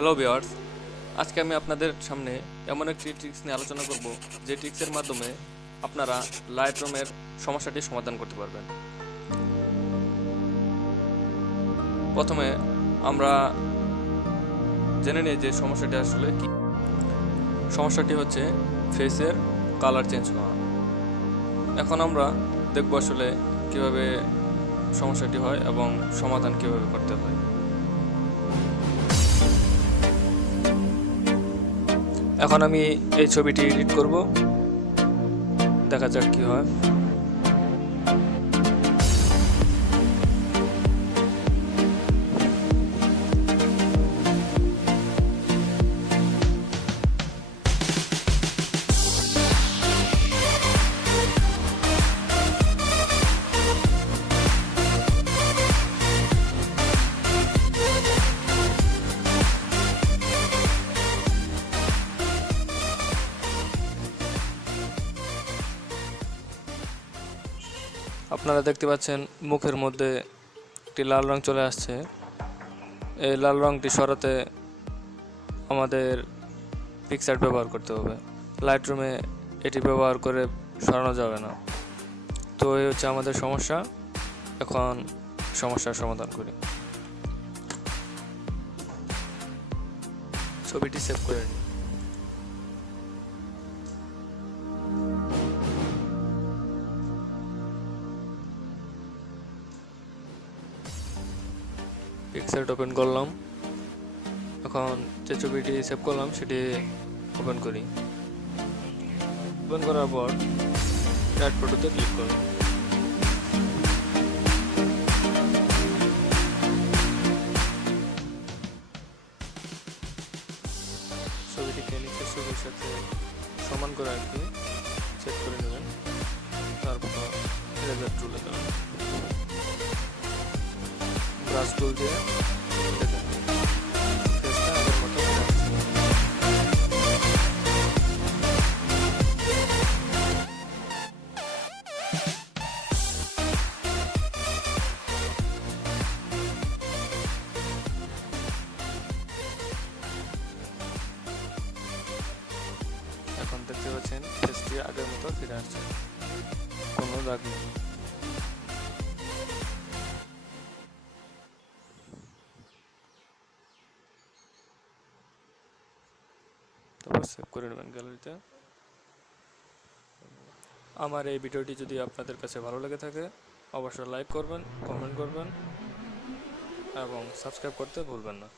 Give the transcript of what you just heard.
Hello viewers, আজকে আমি আপনাদের সামনে এমন একটি ট্রিক্স নিয়ে আলোচনা করব যে ট্রিক্সের মাধ্যমে আপনারা লাইটরুমের সমস্যাটি সমাধান করতে পারবেন। প্রথমে আমরা জেনে নিই যে সমস্যাটি আসলে কি। সমস্যাটি হচ্ছে ফেসের কালার চেঞ্জ হওয়া। এখন আমরা দেখব আসলে কিভাবে সমস্যাটি হয় এবং সমাধান কিভাবে করতে হয়। এখন আমি এই ছবিটি এডিট করব, দেখা যাক কি হয়। আপনারা দেখতে পাচ্ছেন মুখের মধ্যে একটি লাল রং চলে আসছে। এই লাল রংটি সরাতে আমাদের পিকচার ব্যবহার করতে হবে। লাইটরুমে এটি ব্যবহার করে সরানো যাবে না। তো এই হচ্ছে আমাদের সমস্যা। এখন সমস্যার সমাধান করি। ছবিটি সেভ করে নিই। পিকচারটা ওপেন করলাম। এখন যে ছবিটি সেভ করলাম সেটি ওপেন করি। ওপেন করার পর অ্যাড ফটোতে ক্লিক করুন। ছবিটিকে নিচের ছবির সাথে সমান করে আর কি সেট করে নেবেন। তারপর ইরেজার টুলে দেবেন, ব্রাশ টুল দিয়ে দেখেন ফেসটা আগের মতো হয়ে যাচ্ছে। এখন দেখতে পাচ্ছেন ফেসটি আগের মতো ফিরে আসছে, কোনো দাগ নেই। তারপর সেভ করে নেবেন গ্যালারিতে। আমার এই ভিডিওটি যদি আপনাদের কাছে ভালো লেগে থাকে অবশ্যই লাইক করবেন, কমেন্ট করবেন এবং সাবস্ক্রাইব করতে ভুলবেন না।